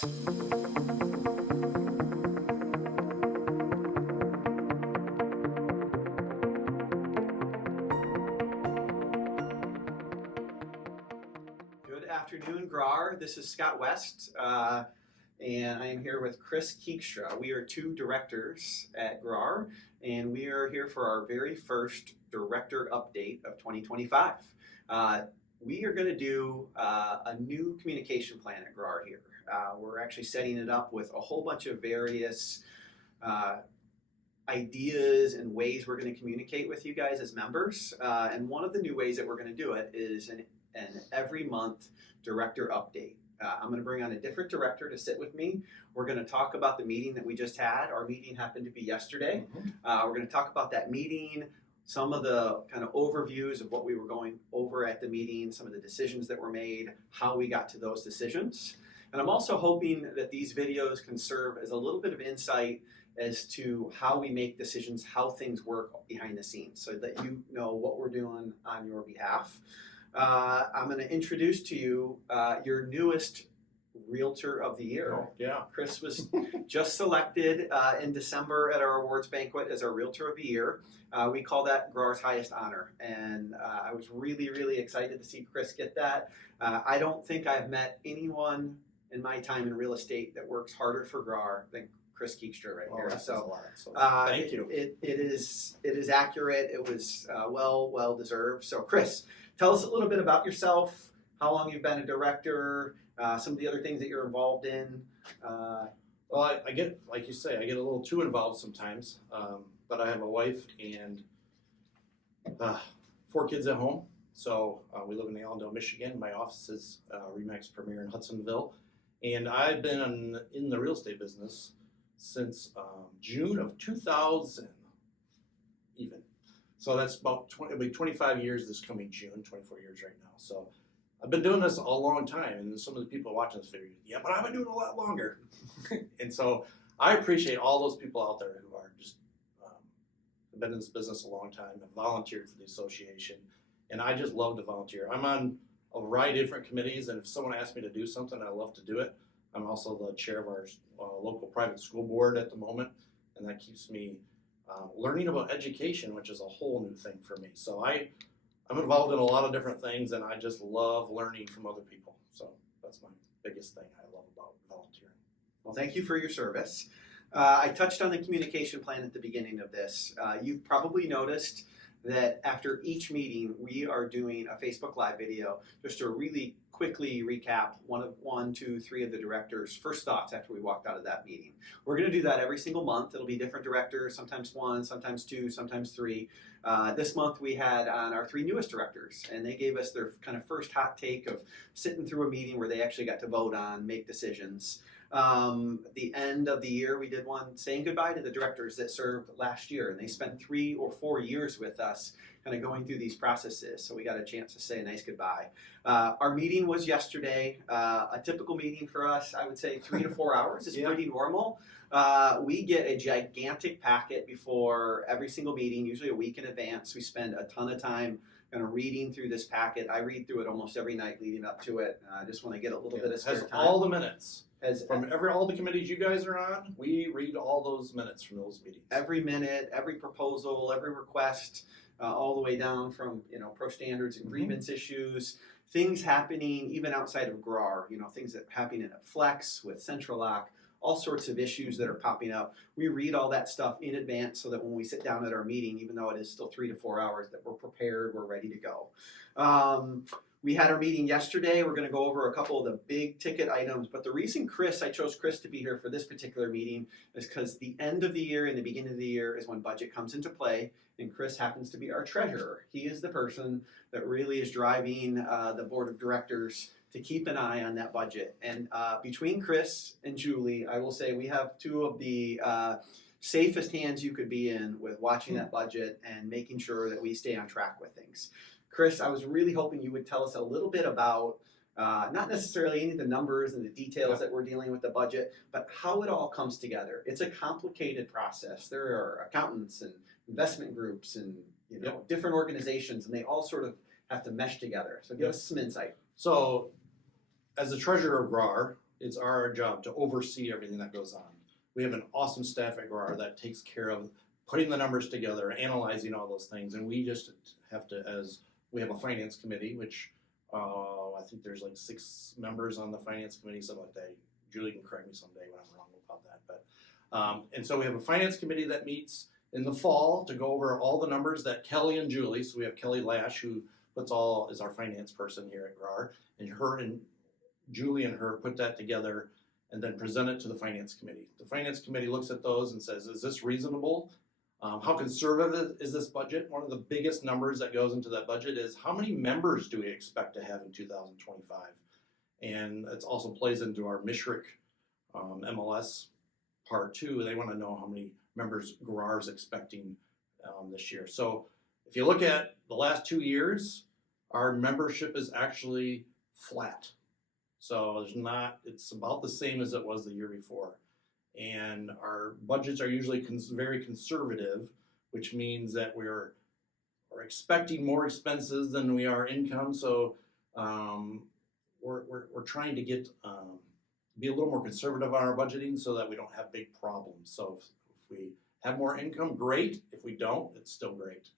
Good afternoon, GRAR. This is Scott West, and I am here with Kris Keegstra. We are two directors at GRAR, and we are here for our very first director update of 2025. We are going to do a new communication plan at GRAR here. We're actually setting it up with a whole bunch of various ideas and ways we're going to communicate with you guys as members. And one of the new ways that we're going to do it is an every month director update. I'm going to bring on a different director to sit with me. We're going to talk about the meeting that we just had. Our meeting happened to be yesterday. We're going to talk about that meeting, some of the kind of overviews of what we were going over at the meeting, some of the decisions that were made, how we got to those decisions. And I'm also hoping that these videos can serve as a little bit of insight as to how we make decisions, how things work behind the scenes, so that you know what we're doing on your behalf. I'm going to introduce to you your newest Realtor of the Year. Oh, yeah. Kris was just selected in December at our awards banquet as our Realtor of the Year. We call that GRAR's highest honor, and I was really, really excited to see Kris get that. I don't think I've met anyone in my time in real estate that works harder for GRAR than Kris Keegstra right here. So thank you. It is accurate. It was well deserved. So Kris, tell us a little bit about yourself, how long you've been a director, some of the other things that you're involved in. Well, I get, like you say, I get a little too involved sometimes, but I have a wife and 4 kids at home. So we live in Allendale, Michigan. My office is RE/MAX Premier in Hudsonville. And I've been in the real estate business since June of 2000 even. So that's about 25 years this coming June, 24 years right now. So I've been doing this a long time, and some of the people watching this video, yeah, but I've been doing it a lot longer. And so I appreciate all those people out there who are just have been in this business a long time, have volunteered for the association, and I just love to volunteer. I'm on a variety of different committees, and if someone asks me to do something, I love to do it. I'm also the chair of our local private school board at the moment, and that keeps me learning about education, which is a whole new thing for me. So I'm involved in a lot of different things, and I just love learning from other people. So that's my biggest thing I love about volunteering. Well, thank you for your service. I touched on the communication plan at the beginning of this. You've probably noticed that after each meeting, we are doing a Facebook Live video just to really quickly recap one, 2, 3 of the directors' first thoughts after we walked out of that meeting. We're going to do that every single month. It'll be different directors, sometimes 1, sometimes 2, sometimes 3. This month we had on our 3 newest directors, and they gave us their kind of first hot take of sitting through a meeting where they actually got to vote on, make decisions. At the end of the year, we did one saying goodbye to the directors that served last year, and they spent 3 or 4 years with us kind of going through these processes, so we got a chance to say a nice goodbye. Our meeting was yesterday. A typical meeting for us, I would say 3 to 4 hours is pretty normal. We get a gigantic packet before every single meeting, usually a week in advance. We spend a ton of time kind of reading through this packet. I read through it almost every night leading up to it. Just want to get a little bit of spare time. Has all the minutes. From all the committees you guys are on, we read all those minutes from those meetings. Every minute, every proposal, every request, all the way down from pro standards and grievance issues, things happening even outside of GRAR, things that happening at Flex with Central Lock, all sorts of issues that are popping up. We read all that stuff in advance so that when we sit down at our meeting, even though it is still 3 to 4 hours, that we're prepared, we're ready to go. We had our meeting yesterday. We're going to go over a couple of the big ticket items, but the reason I chose Kris to be here for this particular meeting is because the end of the year and the beginning of the year is when budget comes into play, and Kris happens to be our treasurer. He is the person that really is driving the board of directors to keep an eye on that budget. And between Kris and Julie, I will say we have 2 of the safest hands you could be in with watching that budget and making sure that we stay on track with things. Kris, I was really hoping you would tell us a little bit about not necessarily any of the numbers and the details that we're dealing with the budget, but how it all comes together. It's a complicated process. There are accountants and investment groups and different organizations, and they all sort of have to mesh together. So give us some insight. So as the treasurer of GRAR, it's our job to oversee everything that goes on. We have an awesome staff at GRAR that takes care of putting the numbers together, analyzing all those things, and we just have to, as we have a finance committee, which I think there's like 6 members on the finance committee, something like that. Julie can correct me someday when I'm wrong about that. But and so we have a finance committee that meets in the fall to go over all the numbers that Kelly and Julie, so we have Kelly Lash, who is our finance person here at GRAR, and Julie and her put that together and then present it to the finance committee. The finance committee looks at those and says, is this reasonable? How conservative is this budget? One of the biggest numbers that goes into that budget is how many members do we expect to have in 2025? And it also plays into our MISHRIC MLS part too. They want to know how many members GRAR is expecting this year. So if you look at the last 2 years, our membership is actually flat. So it's about the same as it was the year before. And our budgets are usually very conservative, which means that we're expecting more expenses than we are income. So we're trying to be a little more conservative on our budgeting so that we don't have big problems. So if we have more income, great. If we don't, it's still great.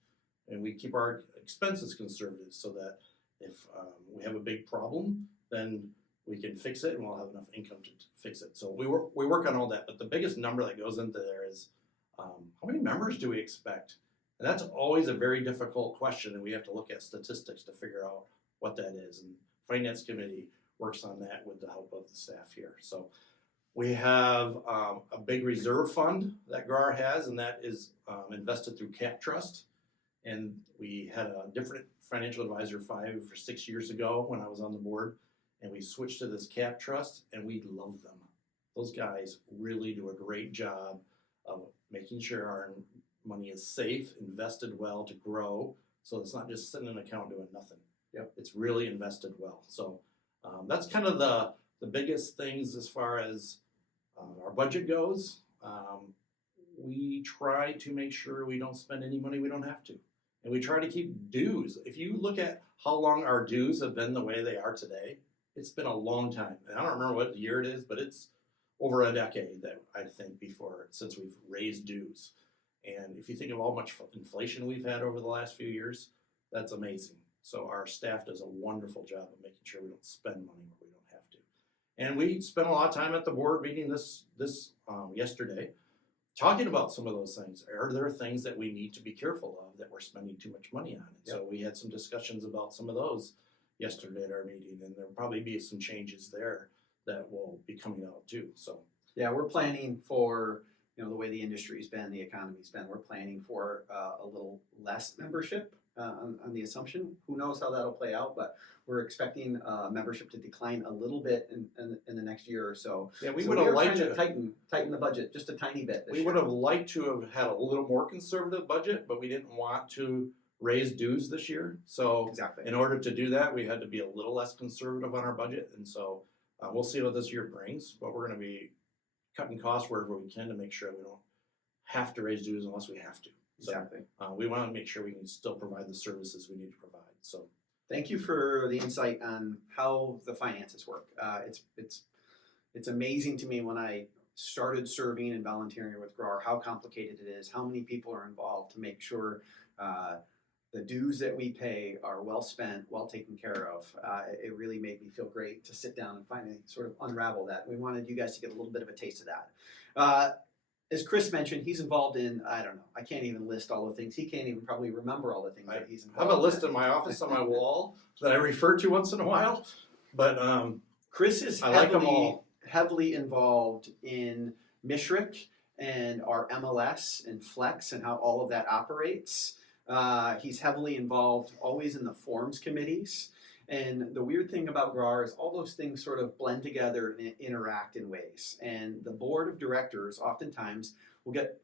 And we keep our expenses conservative so that if we have a big problem, then we can fix it and we'll have enough income to fix it. So we work on all that. But the biggest number that goes into there is how many members do we expect? And that's always a very difficult question, and we have to look at statistics to figure out what that is. And Finance Committee works on that with the help of the staff here. So we have a big reserve fund that GRAR has, and that is invested through Cap Trust. And we had a different financial advisor 5 or 6 years ago when I was on the board, and we switched to this Cap Trust, and we love them. Those guys really do a great job of making sure our money is safe, invested well to grow, so it's not just sitting in an account doing nothing. Yep. It's really invested well. So that's kind of the biggest things as far as our budget goes. We try to make sure we don't spend any money we don't have to. And we try to keep dues. If you look at how long our dues have been the way they are today, it's been a long time. And I don't remember what year it is, but it's over a decade that I think since we've raised dues. And if you think of how much inflation we've had over the last few years, that's amazing. So our staff does a wonderful job of making sure we don't spend money where we don't have to. And we spent a lot of time at the board meeting this yesterday talking about some of those things. Are there things that we need to be careful of that we're spending too much money on? Yep. So we had some discussions about some of those yesterday at our meeting, and there'll probably be some changes there that will be coming out too. So yeah, we're planning for, the way the industry's been, the economy's been, we're planning for a little less membership on the assumption. Who knows how that'll play out, but we're expecting membership to decline a little bit in the next year or so. Yeah, we would have liked to tighten the budget just a tiny bit this year. We would have liked to have had a little more conservative budget, but we didn't want to raise dues this year. So exactly. In order to do that, we had to be a little less conservative on our budget. And so we'll see what this year brings, but we're going to be cutting costs wherever we can to make sure we don't have to raise dues unless we have to. Exactly. So we want to make sure we can still provide the services we need to provide. So thank you for the insight on how the finances work. It's amazing to me when I started serving and volunteering with GRAR how complicated it is, how many people are involved to make sure the dues that we pay are well spent, well taken care of. It really made me feel great to sit down and finally sort of unravel that. We wanted you guys to get a little bit of a taste of that. As Kris mentioned, he's involved in, I don't know, I can't even list all the things. He can't even probably remember all the things that he's involved in. I have a list in my office on my wall that I refer to once in a while, but Kris is heavily involved in MISHRIC and our MLS and Flex and how all of that operates. He's heavily involved always in the forms committees. And the weird thing about GRAR is all those things sort of blend together and interact in ways. And the board of directors oftentimes will get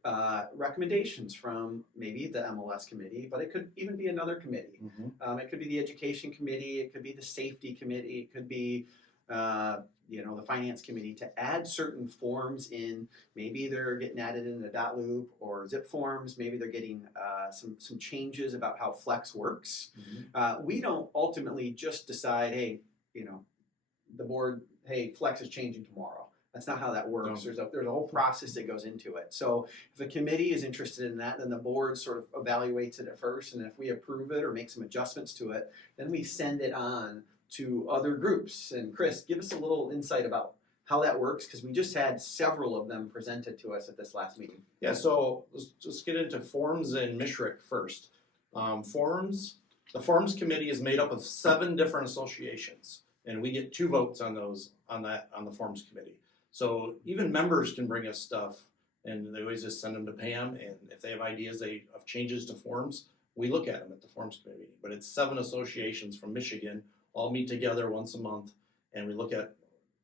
recommendations from maybe the MLS committee, but it could even be another committee. Mm-hmm. It could be the education committee, it could be the safety committee, it could be the finance committee to add certain forms in. Maybe they're getting added in a dot loop or zip forms. Maybe they're getting some changes about how Flex works. Mm-hmm. We don't ultimately just decide, hey, the board hey, Flex is changing tomorrow. That's not how that works. No. There's a whole process that goes into it. So if a committee is interested in that, then the board sort of evaluates it at first, and if we approve it or make some adjustments to it, then we send it on to other groups. And Kris, give us a little insight about how that works, because we just had several of them presented to us at this last meeting. Yeah, so let's just get into forms and MSHRC first. The forms committee is made up of 7 different associations, and we get 2 votes on the forms committee. So even members can bring us stuff, and they always just send them to Pam, and if they have ideas of changes to forms, we look at them at the forms committee. But it's 7 associations from Michigan, all meet together once a month, and we look at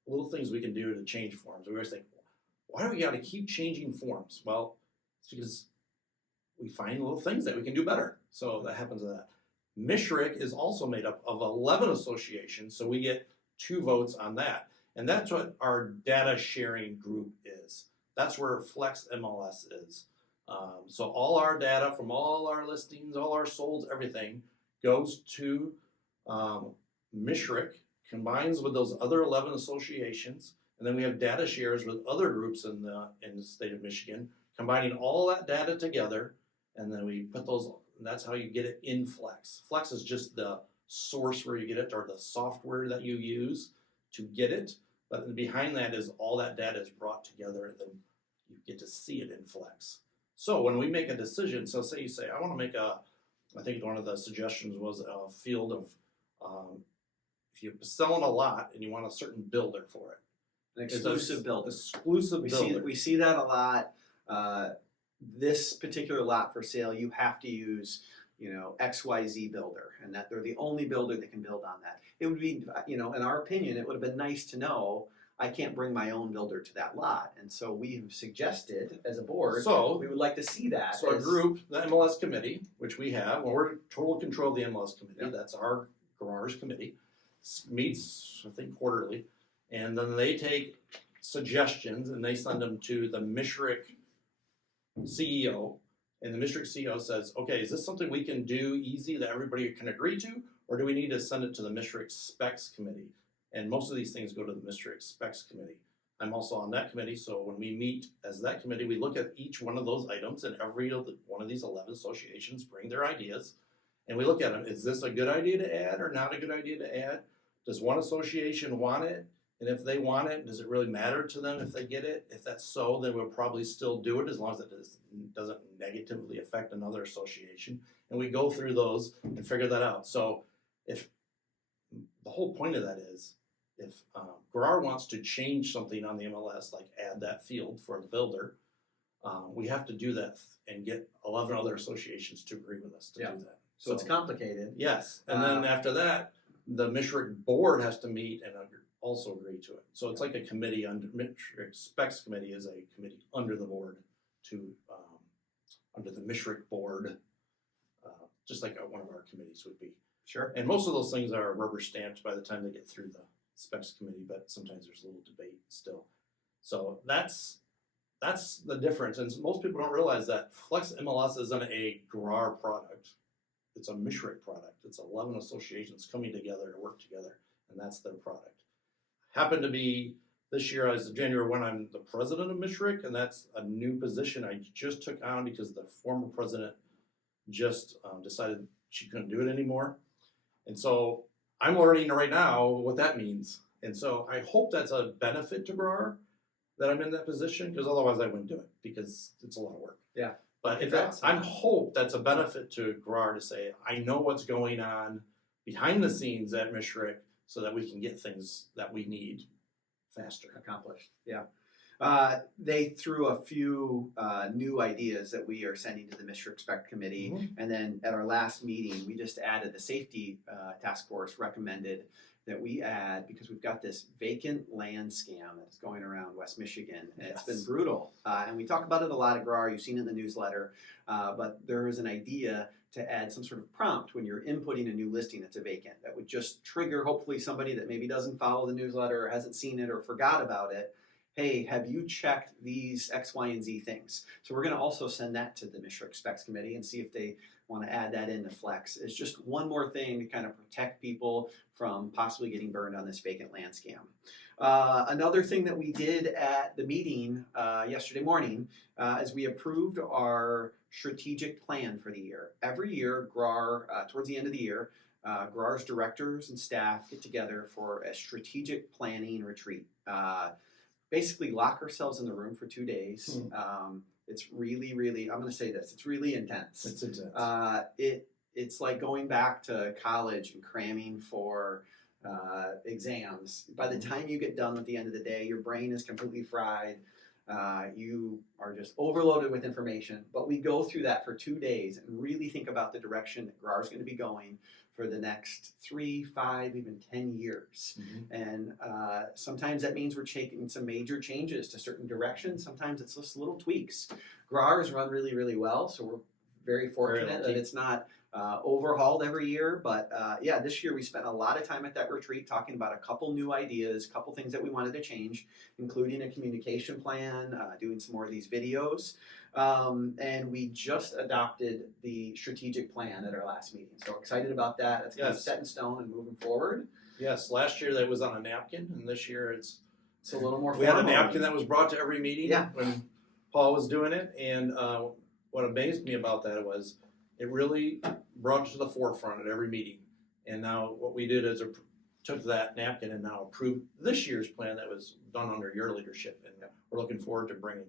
little things we can do to change forms. We always think, why do we got to keep changing forms? Well, it's because we find little things that we can do better. So that happens to that. MSHRC is also made up of 11 associations, so we get 2 votes on that. And that's what our data sharing group is. That's where Flex MLS is. So all our data from all our listings, all our solds, everything goes to MSHRC, combines with those other 11 associations, and then we have data shares with other groups in the state of Michigan, combining all that data together, and then we put those, that's how you get it in Flex. Flex is just the source where you get it, or the software that you use to get it, but behind that is all that data is brought together, and then you get to see it in Flex. So when we make a decision, so say you say, I want to make I think one of the suggestions was a field of, if you're selling a lot and you want a certain builder for it. An exclusive builder. Exclusive builder. We see that a lot. This particular lot for sale, you have to use, XYZ builder, and that they're the only builder that can build on that. It would be, in our opinion, it would have been nice to know I can't bring my own builder to that lot. And so we've suggested as a board, so we would like to see that. So a group, the MLS committee, which we have, well, we're in total control of the MLS committee. Yep. That's our GRAR's committee. Meets, I think, quarterly. And then they take suggestions and they send them to the MSHRC CEO. And the MSHRC CEO says, okay, is this something we can do easy that everybody can agree to? Or do we need to send it to the MSHRC Specs Committee? And most of these things go to the MSHRC Specs Committee. I'm also on that committee, so when we meet as that committee, we look at each one of those items, and every one of these 11 associations bring their ideas. And we look at them, is this a good idea to add or not a good idea to add? Does one association want it? And if they want it, does it really matter to them if they get it? If that's so, then we'll probably still do it as long as it doesn't negatively affect another association. And we go through those and figure that out. So if the whole point of that is, if GRAR wants to change something on the MLS, like add that field for the builder, we have to do that and get 11 other associations to agree with us to do that. So it's complicated. Yes, and then after that, the MSHRC board has to meet and also agree to it. So it's like a committee under MSHRC Specs Committee is a committee under the board to under the MSHRC board, just like one of our committees would be. Sure. And most of those things are rubber stamped by the time they get through the Specs Committee, but sometimes there's a little debate still. So that's the difference, and most people don't realize that Flex MLS isn't a GRAR product. It's a MSHRC product. It's 11 associations coming together to work together, and that's their product. Happened to be this year, as of January 1, I'm the president of MSHRC, and that's a new position I just took on because the former president just decided she couldn't do it anymore. And so I'm learning right now what that means. And so I hope that's a benefit to GRAR that I'm in that position, because otherwise I wouldn't do it because it's a lot of work. Yeah. But if I hope that's a benefit to GRAR to say, I know what's going on behind the scenes at MSHRC so that we can get things that we need faster. Accomplished. Yeah. They threw a few new ideas that we are sending to the MSHRC Spec Committee. Mm-hmm. And then at our last meeting, we just added the safety task force recommended that we add, because we've got this vacant land scam that's going around West Michigan. And It's been brutal. And we talk about it a lot at GRAR. You've seen it in the newsletter. But there is an idea to add some sort of prompt when you're inputting a new listing that's a vacant. That would just trigger, hopefully, somebody that maybe doesn't follow the newsletter or hasn't seen it or forgot about it. Hey, have you checked these X, Y, and Z things? So we're going to also send that to the MSHRC Specs Committee and see if they want to add that into Flex. It's just one more thing to kind of protect people from possibly getting burned on this vacant land scam. Another thing that we did at the meeting yesterday morning is we approved our strategic plan for the year. Every year, GRAR, towards the end of the year, GRAR's directors and staff get together for a strategic planning retreat. Basically lock ourselves in the room for 2 days. It's really, really, I'm going to say this, it's really intense. It's intense. It's like going back to college and cramming for exams. By the time you get done at the end of the day, your brain is completely fried. You are just overloaded with information. But we go through that for 2 days and really think about the direction that GRAR is going to be going for the next 3, 5, even 10 years. And sometimes that means we're taking some major changes to certain directions. Sometimes it's just little tweaks. GRAR is run really, really well, so we're very fortunate that it's not overhauled every year. But yeah, this year we spent a lot of time at that retreat talking about a couple new ideas, a couple things that we wanted to change, including a communication plan, doing some more of these videos. And we just adopted the strategic plan at our last meeting. So excited about that. It's kind of set in stone and moving forward. Yes, last year that was on a napkin, and this year it's a little more formal. We had a napkin that was brought to every meeting when Paul was doing it. And what amazed me about that was it really brought it to the forefront at every meeting. And now what we did is took that napkin and now approved this year's plan that was done under your leadership. And we're looking forward to bringing,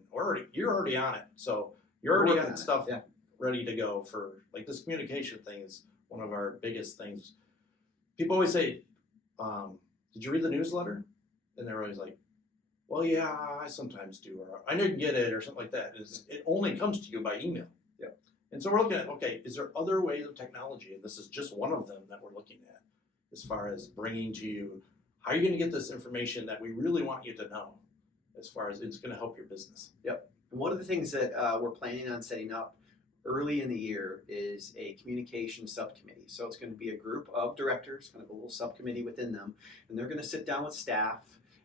you're already on it. So you're already got stuff ready to go for, like, this communication thing is one of our biggest things. People always say, did you read the newsletter? And they're always like, well, yeah, I sometimes do, or I didn't get it, or something like that. It only comes to you by email. And so we're looking at, okay, is there other ways of technology? And this is just one of them that we're looking at as far as bringing to you, how are you going to get this information that we really want you to know as far as it's going to help your business? Yep. And one of the things that we're planning on setting up early in the year is a communication subcommittee. So it's going to be a group of directors, kind of a little subcommittee within them, and they're going to sit down with staff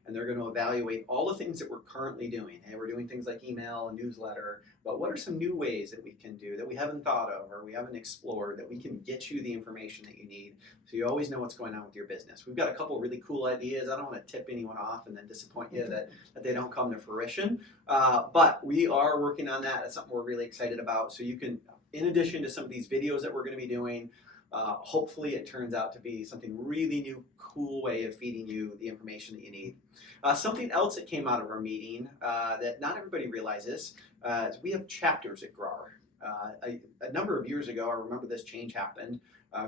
and they're going to evaluate all the things that we're currently doing. Hey, we're doing things like email and newsletter, but what are some new ways that we can do that we haven't thought of or we haven't explored that we can get you the information that you need so you always know what's going on with your business. We've got a couple really cool ideas. I don't want to tip anyone off and then disappoint you that they don't come to fruition, but we are working on that. That's something we're really excited about. So you can, in addition to some of these videos that we're going to be doing, hopefully it turns out to be something really new, cool way of feeding you the information that you need. Something else that came out of our meeting that not everybody realizes is we have chapters at GRAR. A number of years ago, I remember this change happened.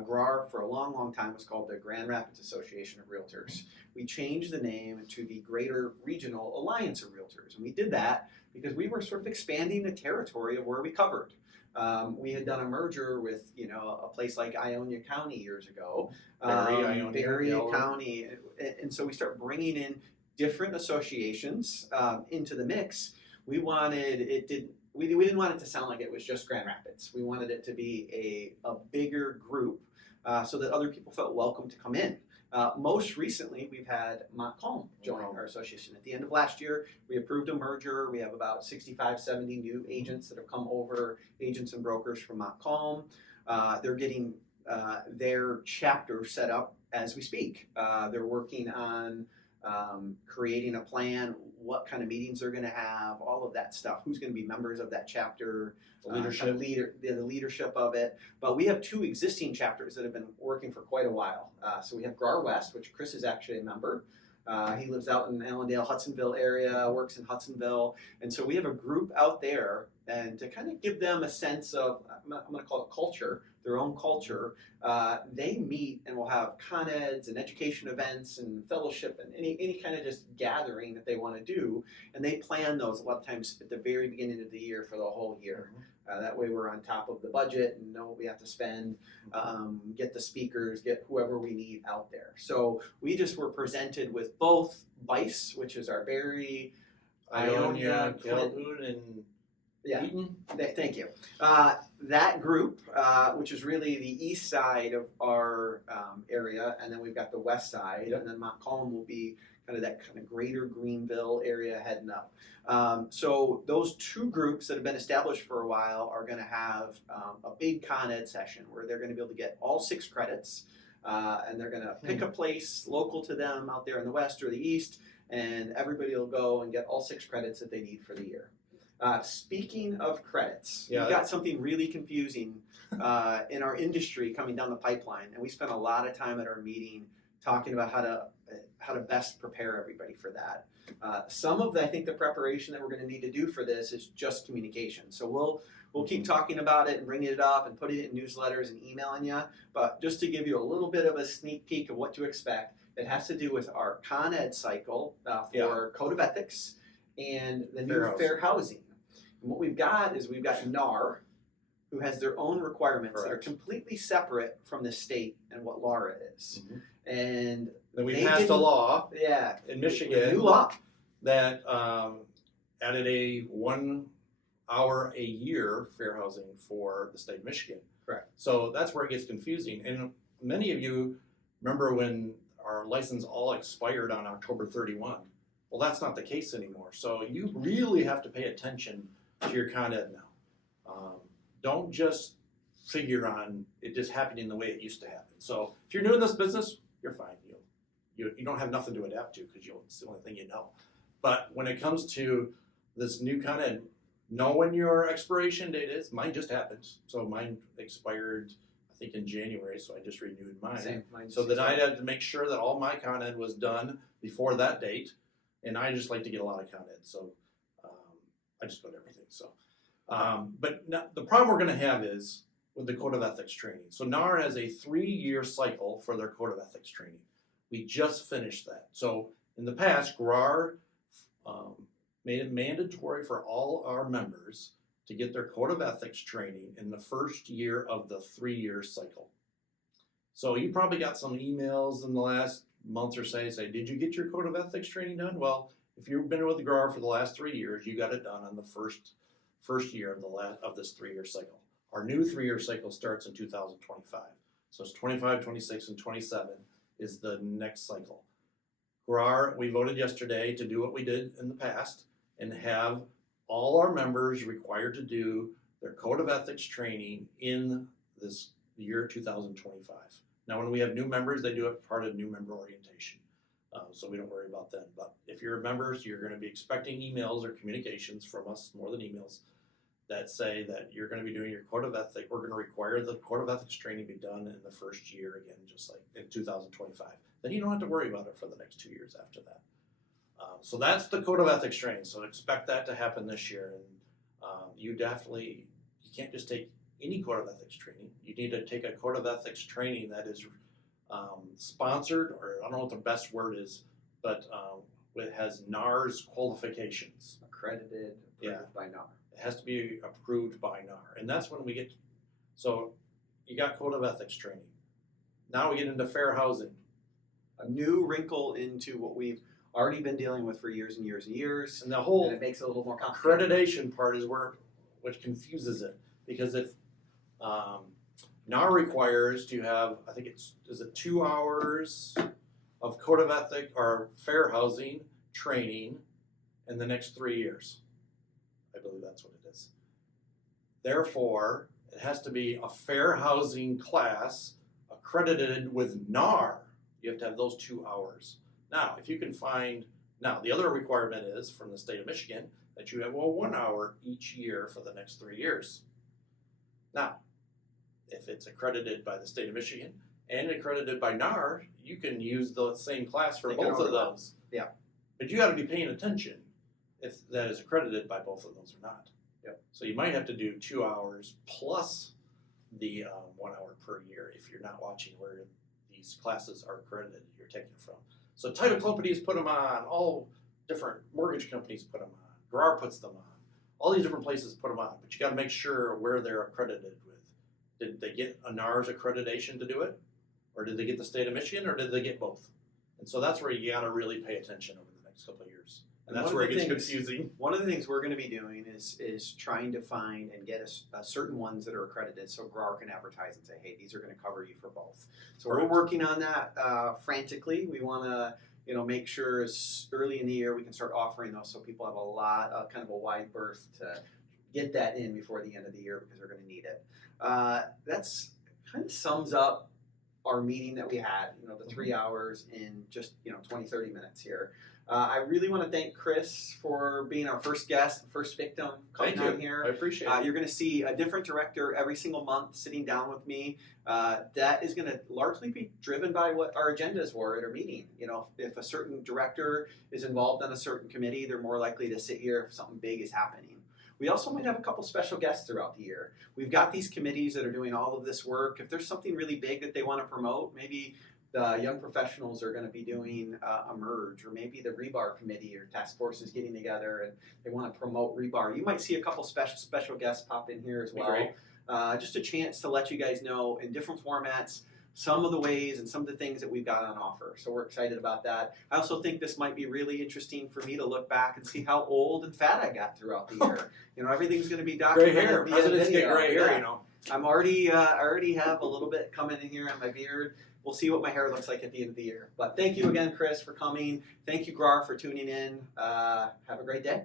GRAR for a long, long time was called the Grand Rapids Association of Realtors. We changed the name to the Greater Regional Alliance of Realtors. And we did that because we were sort of expanding the territory of where we covered. We had done a merger with, a place like Ionia County years ago, Berry County, and so we start bringing in different associations into the mix. We didn't want it to sound like it was just Grand Rapids. We wanted it to be a bigger group so that other people felt welcome to come in. Most recently, we've had Montcalm join our association. At the end of last year, we approved a merger. We have about 65, 70 new agents that have come over, agents and brokers from Montcalm. They're getting their chapter set up as we speak. They're working on creating a plan, what kind of meetings they're going to have, all of that stuff, who's going to be members of that chapter, the leadership of it. But we have 2 existing chapters that have been working for quite a while. So we have GRAR West, which Kris is actually a member. He lives out in Allendale, Hudsonville area, works in Hudsonville. And so we have a group out there, and to kind of give them a sense of, I'm going to call it culture, their own culture, they meet and will have con eds and education events and fellowship and any kind of just gathering that they want to do. And they plan those a lot of times at the very beginning of the year for the whole year. That way we're on top of the budget and know what we have to spend, get the speakers, get whoever we need out there. So we just were presented with both BICE, which is our Berry, Ionia, Calhoun, and Eaton. Thank you. That group, which is really the east side of our area, and then we've got the west side, and then Montcalm will be kind of that kind of greater Greenville area heading up. So those 2 groups that have been established for a while are going to have a big con ed session where they're going to be able to get all 6 credits and they're going to pick a place local to them out there in the west or the east, and everybody will go and get all 6 credits that they need for the year. Speaking of credits, we've got something really confusing in our industry coming down the pipeline, and we spent a lot of time at our meeting talking about how to best prepare everybody for that. Some of I think the preparation that we're going to need to do for this is just communication. So we'll keep talking about it and bringing it up and putting it in newsletters and emailing you. But just to give you a little bit of a sneak peek of what to expect, it has to do with our Con Ed cycle for Code of Ethics and the new Fair Housing. And what we've got is we've got NAR, who has their own requirements that are completely separate from the state and what LARA is. And then we passed a law in Michigan, new law, that added a 1 hour a year fair housing for the state of Michigan. Correct. So that's where it gets confusing. And many of you remember when our license all expired on October 31. Well, that's not the case anymore. So you really have to pay attention to your Con Ed now. Don't just figure on it just happening the way it used to happen. So if you're new in this business, you're fine. You don't have nothing to adapt to because it's the only thing you know. But when it comes to this new Con Ed, know when your expiration date is. Mine just happened. So mine expired, I think, in January, so I just renewed mine. Same. So that I had to make sure that all my Con Ed was done before that date. And I just like to get a lot of Con Ed, so I just go to everything. So, but now, the problem we're going to have is with the Code of Ethics training. So NAR has a 3-year cycle for their Code of Ethics training. We just finished that. So in the past, GRAR made it mandatory for all our members to get their Code of Ethics training in the first year of the 3-year cycle. So you probably got some emails in the last month or so say, did you get your Code of Ethics training done? Well, if you've been with the GRAR for the last 3 years, you got it done on the first year of this 3-year cycle. Our new 3-year cycle starts in 2025. So it's 25, 26, and 27 is the next cycle. GRAR, we voted yesterday to do what we did in the past and have all our members required to do their Code of Ethics training in this year 2025. Now, when we have new members, they do it part of new member orientation. So we don't worry about that. But if you're members, you're going to be expecting emails or communications from us, more than emails, that say that you're going to be doing your Code of Ethics. We're going to require the Code of Ethics training be done in the first year again, just like in 2025. Then you don't have to worry about it for the next 2 years after that. So that's the Code of Ethics training. So expect that to happen this year. And you can't just take any Code of Ethics training. You need to take a Code of Ethics training that is sponsored, or I don't know what the best word is, but it has NAR's qualifications. Accredited, approved by NAR. It has to be approved by NAR. And that's when we get, so you got Code of Ethics training. Now we get into fair housing. A new wrinkle into what we've already been dealing with for years and years and years. And the whole it makes it a little more complicated. Accreditation part is which confuses it. Because if NAR requires to have, I think is it 2 hours of Code of Ethics or fair housing training in the next 3 years. I believe that's what it is. Therefore, it has to be a fair housing class accredited with NAR. You have to have those 2 hours. Now, if you can find, the other requirement is from the state of Michigan that you have 1 hour each year for the next 3 years. Now, if it's accredited by the state of Michigan and accredited by NAR, you can use the same class for both of those. Yeah. But you got to be paying attention if that is accredited by both of those or not. Yep. So you might have to do 2 hours plus the 1 hour per year if you're not watching where these classes are accredited you're taking from. So title companies put them on, all different mortgage companies put them on, GRAR puts them on, all these different places put them on, but you got to make sure where they're accredited with. Did they get a NAR's accreditation to do it? Or did they get the state of Michigan, or did they get both? And so that's where you got to really pay attention over the next couple of years. And that's where it gets confusing. One of the things we're going to be doing is trying to find and get certain ones that are accredited so GRAR can advertise and say, hey, these are going to cover you for both. So we're working on that frantically. We want to make sure as early in the year we can start offering those so people have a lot of kind of a wide berth to get that in before the end of the year because they're going to need it. That's kind of sums up our meeting that we had, the 3 hours in just, 20, 30 minutes here. I really want to thank Kris for being our first guest, first victim coming on here. I appreciate it. You're going to see a different director every single month sitting down with me. That is going to largely be driven by what our agendas were at our meeting. If a certain director is involved on a certain committee, they're more likely to sit here if something big is happening. We also might have a couple special guests throughout the year. We've got these committees that are doing all of this work. If there's something really big that they want to promote, maybe the young professionals are going to be doing a merge, or maybe the rebar committee or task force is getting together and they want to promote rebar. You might see a couple special guests pop in here as well. Just a chance to let you guys know in different formats some of the ways and some of the things that we've got on offer. So we're excited about that. I also think this might be really interesting for me to look back and see how old and fat I got throughout the year. Everything's going to be documented. Gray hair. Presidents get gray hair, I'm already, I already have a little bit coming in here on my beard. We'll see what my hair looks like at the end of the year. But thank you again, Kris, for coming. Thank you, GRAR, for tuning in. Have a great day.